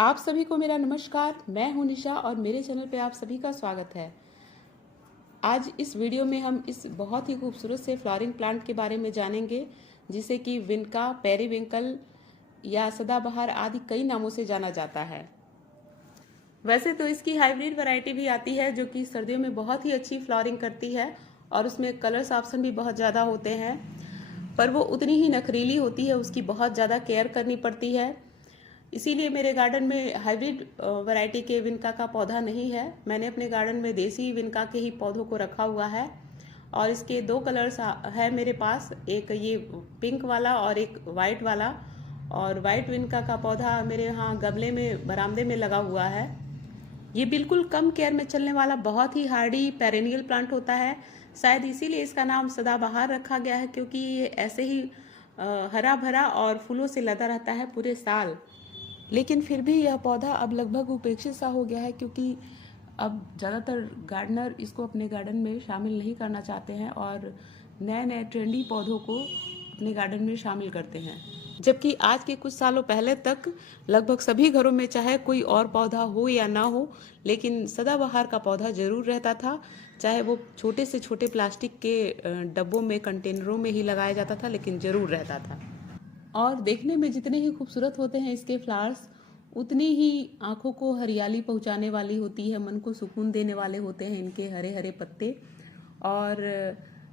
आप सभी को मेरा नमस्कार। मैं हूं निशा और मेरे चैनल पे आप सभी का स्वागत है। आज इस वीडियो में हम इस बहुत ही खूबसूरत से फ्लावरिंग प्लांट के बारे में जानेंगे, जिसे कि विनका, पेरीविंकल या सदाबहार आदि कई नामों से जाना जाता है। वैसे तो इसकी हाइब्रिड वैरायटी भी आती है जो कि सर्दियों में बहुत ही अच्छी फ्लावरिंग करती है और उसमें कलर्स ऑप्शन भी बहुत ज़्यादा होते हैं, पर वो उतनी ही नखरीली होती है, उसकी बहुत ज़्यादा केयर करनी पड़ती है। इसीलिए मेरे गार्डन में हाइब्रिड वैरायटी के विनका का पौधा नहीं है। मैंने अपने गार्डन में देसी विनका के ही पौधों को रखा हुआ है और इसके दो कलर्स है मेरे पास, एक ये पिंक वाला और एक वाइट वाला। और वाइट विनका का पौधा मेरे यहाँ गमले में बरामदे में लगा हुआ है। ये बिल्कुल कम केयर में चलने वाला बहुत ही हार्डी पेरेनियल प्लांट होता है। शायद इसीलिए इसका नाम सदाबहार रखा गया है, क्योंकि ये ऐसे ही हरा भरा और फूलों से लदा रहता है पूरे साल। लेकिन फिर भी यह पौधा अब लगभग उपेक्षित सा हो गया है, क्योंकि अब ज़्यादातर गार्डनर इसको अपने गार्डन में शामिल नहीं करना चाहते हैं और नए नए ट्रेंडी पौधों को अपने गार्डन में शामिल करते हैं। जबकि आज के कुछ सालों पहले तक लगभग सभी घरों में चाहे कोई और पौधा हो या ना हो, लेकिन सदाबहार का पौधा जरूर रहता था। चाहे वो छोटे से छोटे प्लास्टिक के डब्बों में, कंटेनरों में ही लगाया जाता था, लेकिन जरूर रहता था। और देखने में जितने ही खूबसूरत होते हैं इसके फ्लावर्स, उतनी ही आंखों को हरियाली पहुंचाने वाली होती है, मन को सुकून देने वाले होते हैं इनके हरे हरे पत्ते। और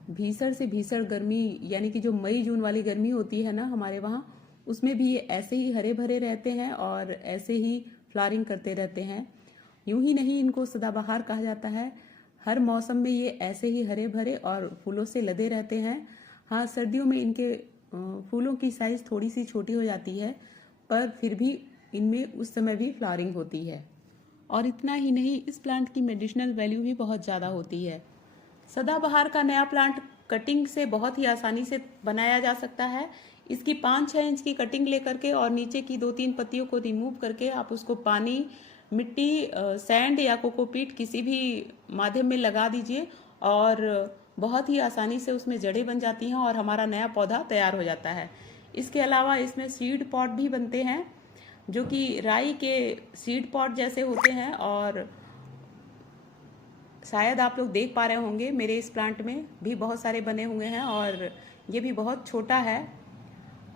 भीषण से भीषण गर्मी, यानी कि जो मई जून वाली गर्मी होती है ना हमारे वहाँ, उसमें भी ये ऐसे ही हरे भरे रहते हैं और ऐसे ही फ्लावरिंग करते रहते हैं। यूं ही नहीं इनको सदाबहार कहा जाता है। हर मौसम में ये ऐसे ही हरे भरे और फूलों से लदे रहते हैं। हाँ, सर्दियों में इनके फूलों की साइज थोड़ी सी छोटी हो जाती है, पर फिर भी इनमें उस समय भी फ्लावरिंग होती है। और इतना ही नहीं, इस प्लांट की मेडिसिनल वैल्यू भी बहुत ज़्यादा होती है। सदाबहार का नया प्लांट कटिंग से बहुत ही आसानी से बनाया जा सकता है। इसकी 5-6 इंच की कटिंग लेकर के और नीचे की 2-3 पत्तियों को रिमूव करके आप उसको पानी, मिट्टी, सैंड या कोकोपीट किसी भी माध्यम में लगा दीजिए और बहुत ही आसानी से उसमें जड़ें बन जाती हैं और हमारा नया पौधा तैयार हो जाता है। इसके अलावा इसमें सीड पॉट भी बनते हैं, जो कि राई के सीड पॉट जैसे होते हैं। और शायद आप लोग देख पा रहे होंगे, मेरे इस प्लांट में भी बहुत सारे बने हुए हैं और ये भी बहुत छोटा है।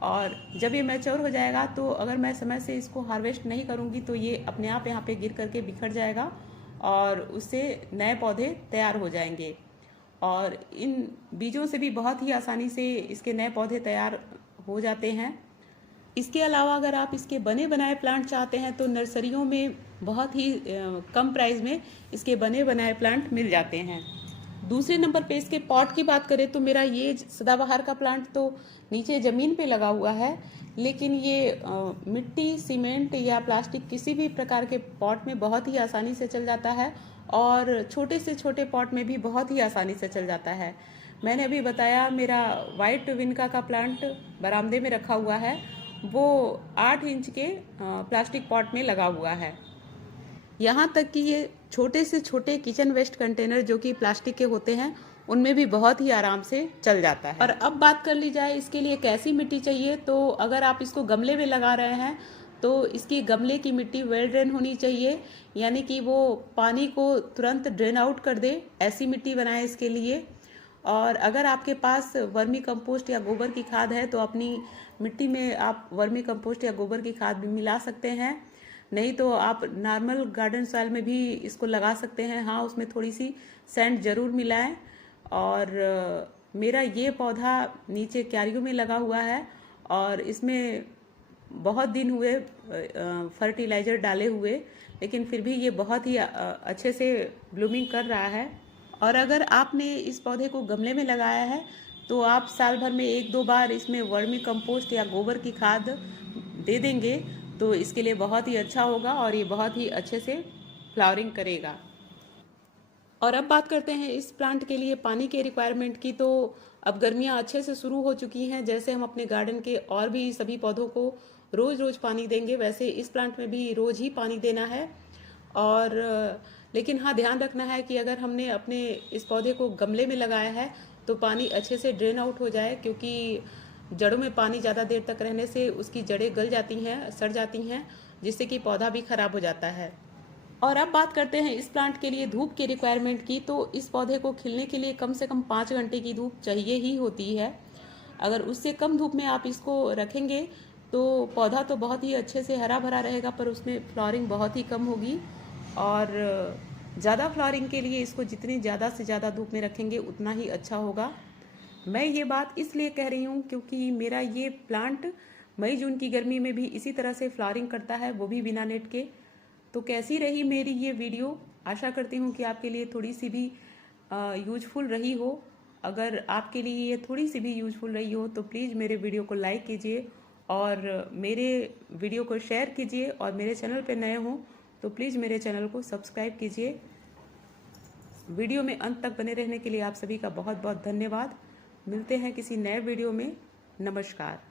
और जब ये मैच्योर हो जाएगा तो अगर मैं समय से इसको हार्वेस्ट नहीं करूँगी तो ये अपने आप यहाँ पे गिर करके बिखर जाएगा और उससे नए पौधे तैयार हो जाएंगे। और इन बीजों से भी बहुत ही आसानी से इसके नए पौधे तैयार हो जाते हैं। इसके अलावा अगर आप इसके बने बनाए प्लांट चाहते हैं तो नर्सरियों में बहुत ही कम प्राइस में इसके बने बनाए प्लांट मिल जाते हैं। दूसरे नंबर पे इसके पॉट की बात करें तो मेरा ये सदाबहार का प्लांट तो नीचे ज़मीन पे लगा हुआ है, लेकिन ये मिट्टी, सीमेंट या प्लास्टिक किसी भी प्रकार के पॉट में बहुत ही आसानी से चल जाता है और छोटे से छोटे पॉट में भी बहुत ही आसानी से चल जाता है। मैंने अभी बताया, मेरा वाइट विनका का प्लांट बरामदे में रखा हुआ है, वो 8 इंच के प्लास्टिक पॉट में लगा हुआ है। यहाँ तक कि ये छोटे से छोटे किचन वेस्ट कंटेनर जो कि प्लास्टिक के होते हैं, उनमें भी बहुत ही आराम से चल जाता है। और अब बात कर ली जाए इसके लिए कैसी मिट्टी चाहिए, तो अगर आप इसको गमले में लगा रहे हैं तो इसकी गमले की मिट्टी वेल ड्रेन होनी चाहिए, यानी कि वो पानी को तुरंत ड्रेन आउट कर दे, ऐसी मिट्टी बनाएं इसके लिए। और अगर आपके पास वर्मी कंपोस्ट या गोबर की खाद है तो अपनी मिट्टी में आप वर्मी कंपोस्ट या गोबर की खाद भी मिला सकते हैं, नहीं तो आप नॉर्मल गार्डन सॉइल में भी इसको लगा सकते हैं। हाँ, उसमें थोड़ी सी सैंड जरूर मिलाएं। और मेरा ये पौधा नीचे क्यारियों में लगा हुआ है और इसमें बहुत दिन हुए फर्टिलाइजर डाले हुए, लेकिन फिर भी ये बहुत ही अच्छे से ब्लूमिंग कर रहा है। और अगर आपने इस पौधे को गमले में लगाया है तो आप साल भर में 1-2 बार इसमें वर्मी कंपोस्ट या गोबर की खाद दे देंगे तो इसके लिए बहुत ही अच्छा होगा और ये बहुत ही अच्छे से फ्लावरिंग करेगा। और अब बात करते हैं इस प्लांट के लिए पानी के रिक्वायरमेंट की। तो अब गर्मियां अच्छे से शुरू हो चुकी हैं, जैसे हम अपने गार्डन के और भी सभी पौधों को रोज रोज पानी देंगे, वैसे इस प्लांट में भी रोज ही पानी देना है। और लेकिन हाँ, ध्यान रखना है कि अगर हमने अपने इस पौधे को गमले में लगाया है तो पानी अच्छे से ड्रेन आउट हो जाए, क्योंकि जड़ों में पानी ज़्यादा देर तक रहने से उसकी जड़ें गल जाती हैं, सड़ जाती हैं, जिससे कि पौधा भी खराब हो जाता है। और अब बात करते हैं इस प्लांट के लिए धूप की रिक्वायरमेंट की। तो इस पौधे को खिलने के लिए कम से कम 5 घंटे की धूप चाहिए ही होती है। अगर उससे कम धूप में आप इसको रखेंगे तो पौधा तो बहुत ही अच्छे से हरा भरा रहेगा, पर उसमें फ्लावरिंग बहुत ही कम होगी। और ज़्यादा फ्लावरिंग के लिए इसको जितनी ज़्यादा से ज़्यादा धूप में रखेंगे उतना ही अच्छा होगा। मैं ये बात इसलिए कह रही हूँ क्योंकि मेरा ये प्लांट मई जून की गर्मी में भी इसी तरह से फ्लावरिंग करता है, वो भी बिना नेट के। तो कैसी रही मेरी ये वीडियो? आशा करती हूँ कि आपके लिए थोड़ी सी भी यूजफुल रही हो। अगर आपके लिए ये थोड़ी सी भी यूजफुल रही हो तो प्लीज़ मेरे वीडियो को लाइक कीजिए और मेरे वीडियो को शेयर कीजिए, और मेरे चैनल पे नए हों तो प्लीज़ मेरे चैनल को सब्सक्राइब कीजिए। वीडियो में अंत तक बने रहने के लिए आप सभी का बहुत बहुत धन्यवाद। मिलते हैं किसी नए वीडियो में। नमस्कार।